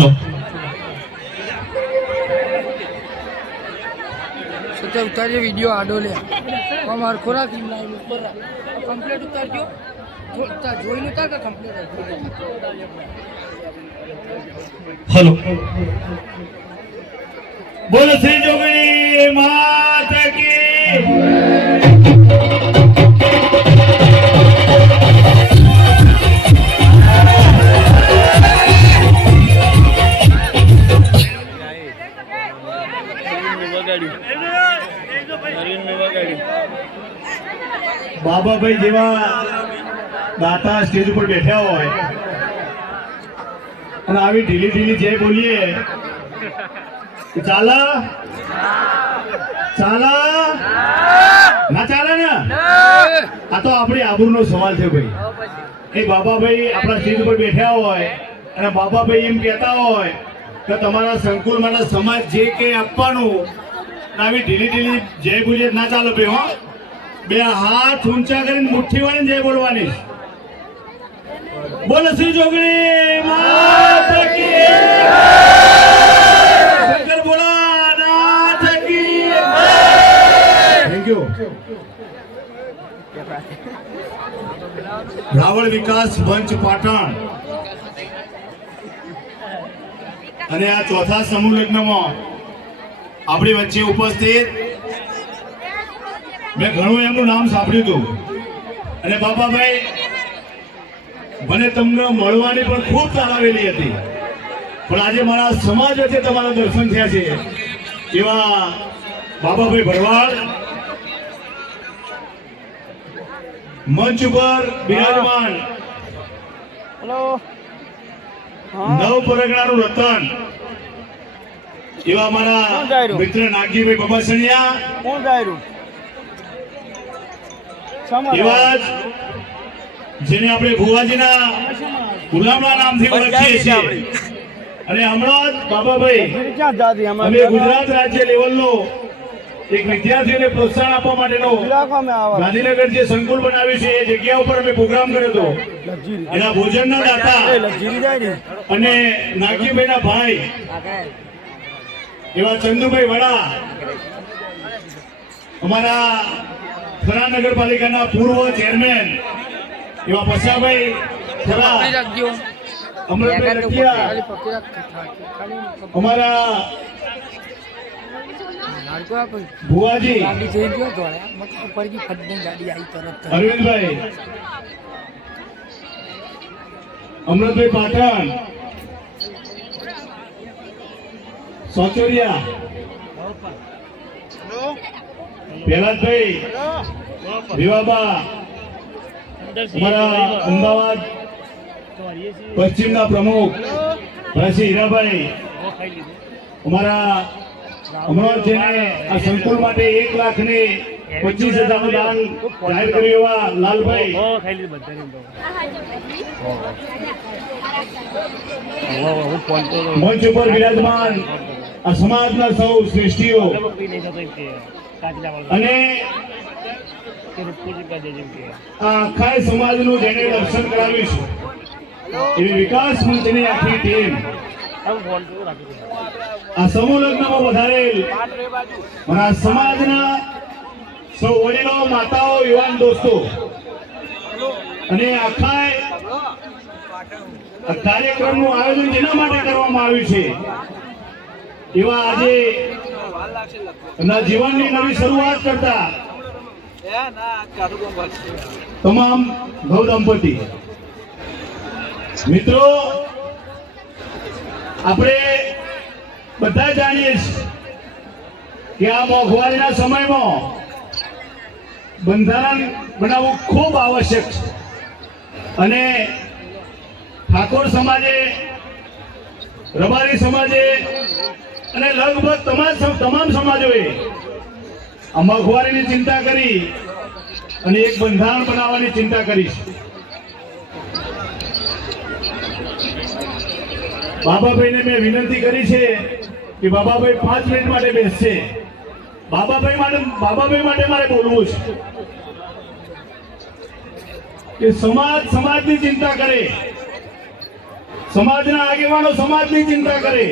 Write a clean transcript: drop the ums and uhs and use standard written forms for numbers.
hello सच्चा उतारिए video आडो ले हमार खोरा की लाइन ऊपर कंप्लीट उतार जो જોઈ નતા કે કમ્પ્લીટ हेलो बोलो श्री जोगणी माता की बाबा भाई जेवा दाता स्टेज पर बैठा होय અને આવી ઢીલી ઢીલી જે બોલીએ ચાલે ચાલે ના ચાલે ને આ તો આપણી આબરૂનો સવાલ છે ભાઈ એ બાબાભાઈ આપણા સ્ટેજ પર બેઠા હોય અને બાબાભાઈ એમ કહેતા હોય કે તમારા સંકુલ માટે સમાજ જે કે આપવાનું આવી ઢીલી ઢીલી જય બોલીએ ના ચાલે ભાઈ હો બે હાથ ઊંચા કરીને મુઠ્ઠી વાળીને જય બોલવાની बोलो श्री जोगणी माता की शंकर भोलानाथ की थैंक यू रावण विकास मंच पाटण અને આ ચોથા સમૂહ લગ્નમાં આપણી વચ્ચે ઉપસ્થિત મેં ઘણું એમનું નામ સાંભળ્યું હતું અને બાબાભાઈ મને તમને મળવાની પણ ખૂબ તારાવેલી હતી પણ આજે મારા સમાજ વચ્ચે તમારા દર્શન થયા છે એવા બાબાભાઈ ભરવાડ મંચ ઉપર બિરાજમાન નવ પરગણાનું રતન એવા મારા મિત્ર નાગજીભાઈ બાબાસણિયા એવા જેને આપણે ભુવાજીના ગુલામના નામથી ઓળખીએ છીએ અને હમણાં જ બાબાભાઈ અમે ગુજરાત રાજ્ય લેવલનો એક વિદ્યાર્થીઓને પ્રોત્સાહન આપવા માટેનો ગાંધીનગર જે સંકુલ બનાવ્યું છે એ જગ્યા ઉપર અમે પ્રોગ્રામ કર્યો હતો એના ભોજનના દાતા અને નાગજીભાઈના ભાઈ એવા ચંદુભાઈ વડા અમારા થરા નગરપાલિકાના પૂર્વ ચેરમેન એવા પસાભાઈ થરા અમરભાઈ રટિયા અમારા ભુવાજી અરવિંદભાઈ અમરતભાઈ પાટણ સોચોરિયા પહેલાદભાઈ વિવાબા અમારા અમદાવાદ પશ્ચિમના પ્રમુખ ભાઈ હીરાભાઈ અમારા હમણાં જેને આ સંકુલ માટે 1,25,000 દાન જાહેર કર્યું એવા લાલભાઈ મંચ ઉપર વિરાજમાન આ સમાજના સૌ શ્રેષ્ઠીઓ અને આખા સમાજનું જેને દર્શન કરાવ્યું છે એવી વિકાસ મંચની આખી ટીમ આ સમૂહ લગ્નમાં વધારેલ મારા સમાજના સૌ વડીલો માતાઓ યુવાન દોસ્તો અને આખા કાર્યક્રમનું આયોજન જેના માટે કરવામાં આવ્યું છે એવા આજે એમના જીવનની નવી શરૂઆત કરતા તમામ ભવ દંપતી મિત્રો આપણે બધા જાણીએ છીએ કે આ મોંઘવારીના સમયમાં બંધારણ બનાવવું ખૂબ આવશ્યક છે અને ઠાકોર સમાજે રબારી સમાજે અને લગભગ તમામ સમાજોએ આ મોંઘવારીની ચિંતા કરી અને એક બંધારણ બનાવવાની ચિંતા કરી છે બાબાભાઈને મેં વિનંતી કરી છે કે બાબાભાઈ 5 મિનિટ માટે બેસશે બાબાભાઈ માટે મારે બોલવું છે કે સમાજની ચિંતા કરે સમાજના આગેવાનો સમાજની ચિંતા કરે